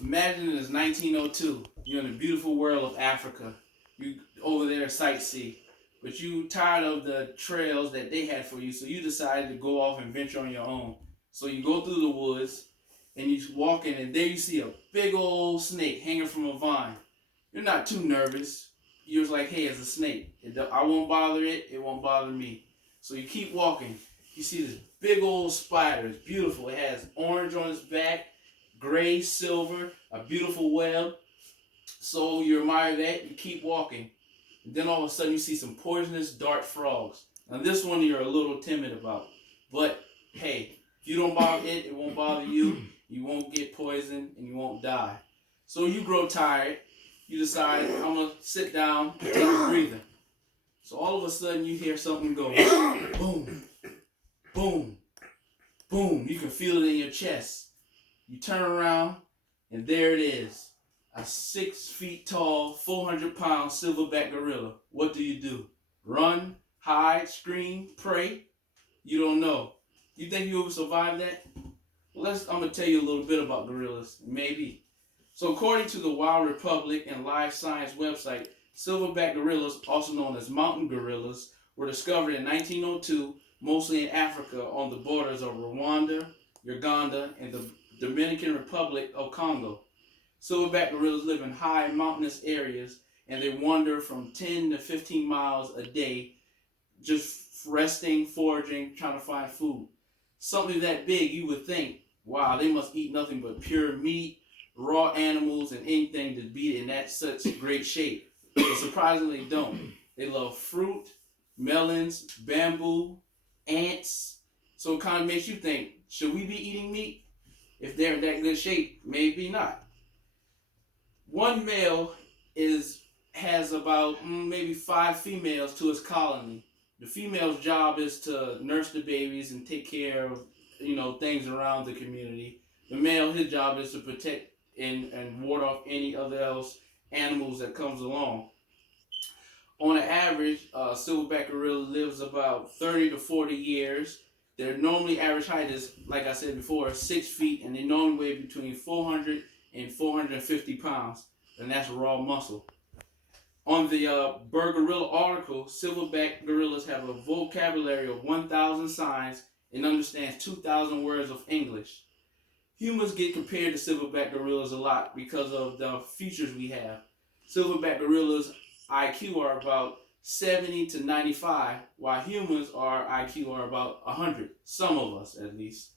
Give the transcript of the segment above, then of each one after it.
Imagine it's 1902. You're in the beautiful world of Africa. You over there sightsee, but you tired of the trails that they had for you, so you decided to go off and venture on your own. So you go through the woods, and you walk in, and there you see a big old snake hanging from a vine. You're not too nervous. You're just like, hey, it's a snake. I won't bother it. It won't bother me. So you keep walking. You see this big old spider. It's beautiful. It has orange on its back, gray, silver, a beautiful web. So you admire that. You keep walking. And then all of a sudden you see some poisonous dart frogs. Now this one you're a little timid about. But hey, if you don't bother it, it won't bother you. You won't get poisoned and you won't die. So you grow tired. You decide, I'm going to sit down and take a breather. So all of a sudden you hear something go boom, boom, boom. You can feel it in your chest. You turn around and there it is. A 6 feet tall, 400-pound silverback gorilla. What do? Run, hide, scream, pray? You don't know. You think you will survive that? Well, I'm going to tell you a little bit about gorillas. Maybe. So according to the Wild Republic and Live Science website, silverback gorillas, also known as mountain gorillas, were discovered in 1902, mostly in Africa on the borders of Rwanda, Uganda, and the Dominican Republic of Congo. Silverback gorillas live in high mountainous areas, and they wander from 10 to 15 miles a day, just resting, foraging, trying to find food. Something that big, you would think, wow, they must eat nothing but pure meat, raw animals, and anything to be in that such great shape. But surprisingly, they don't. They love fruit, melons, bamboo, ants. So it kind of makes you think, should we be eating meat? If they're in that good shape, maybe not. One male has about maybe 5 females to his colony. The female's job is to nurse the babies and take care of things around the community. The male, his job is to protect and ward off any other else animals that comes along. On an average, silverback gorilla lives about 30 to 40 years. Their normally average height is, like I said before, 6 feet, and they normally weigh between 400 and 450 pounds, and that's raw muscle. On the Burgorilla article, silverback gorillas have a vocabulary of 1,000 signs and understands 2,000 words of English. Humans get compared to silverback gorillas a lot because of the features we have. Silverback gorillas' IQ are about 70 to 95, while humans are IQ are about 100. Some of us, at least.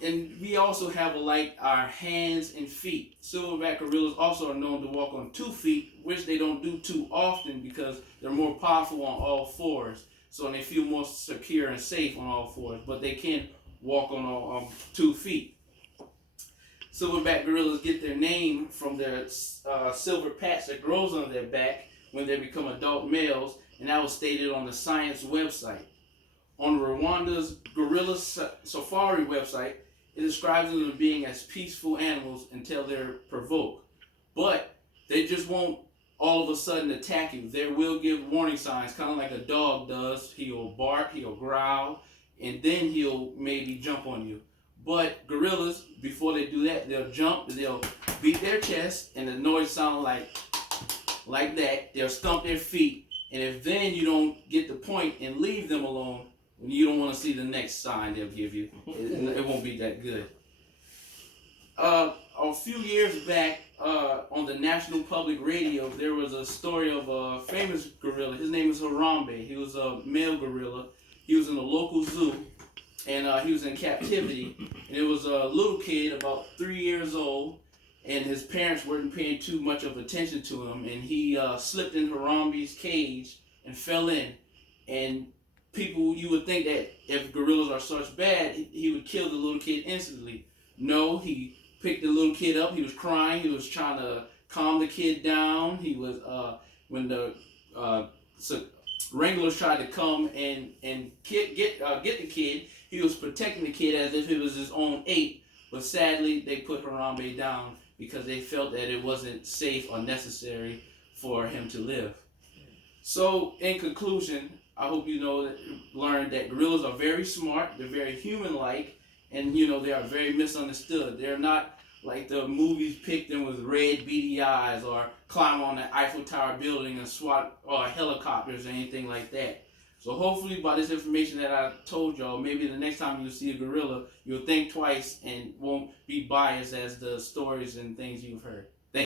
And we also have our hands and feet. Silverback gorillas also are known to walk on 2 feet, which they don't do too often because they're more powerful on all fours. So they feel more secure and safe on all fours, but they can walk on all 2 feet. Silverback gorillas get their name from their silver patch that grows on their back when they become adult males, and that was stated on the science website. On Rwanda's Gorilla Safari website, it describes them as being as peaceful animals until they're provoked. But they just won't all of a sudden attack you. They will give warning signs, kind of like a dog does. He'll bark, he'll growl, and then he'll maybe jump on you. But gorillas, before they do that, they'll jump, they'll beat their chest, and the noise sounds like that. They'll stomp their feet, and if then you don't get the point and leave them alone, you don't want to see the next sign they'll give you. It won't be that good. A few years back, on the National Public Radio, there was a story of a famous gorilla. His name is Harambe. He was a male gorilla. He was in a local zoo, and he was in captivity. And it was a little kid, about 3 years old, and his parents weren't paying too much of attention to him, and he slipped in Harambe's cage and fell in. And you would think that if gorillas are such bad, he would kill the little kid instantly. No, he picked the little kid up. He was crying. He was trying to calm the kid down. He was when the wranglers tried to come and get the kid, he was protecting the kid as if it was his own ape. But sadly, they put Harambe down because they felt that it wasn't safe or necessary for him to live. So, in conclusion, I hope learned that gorillas are very smart, they're very human-like, and they are very misunderstood. They're not like the movies picked them with red beady eyes, or climb on the Eiffel Tower building and swat helicopters or anything like that. So hopefully by this information that I told y'all, maybe the next time you see a gorilla, you'll think twice and won't be biased as the stories and things you've heard.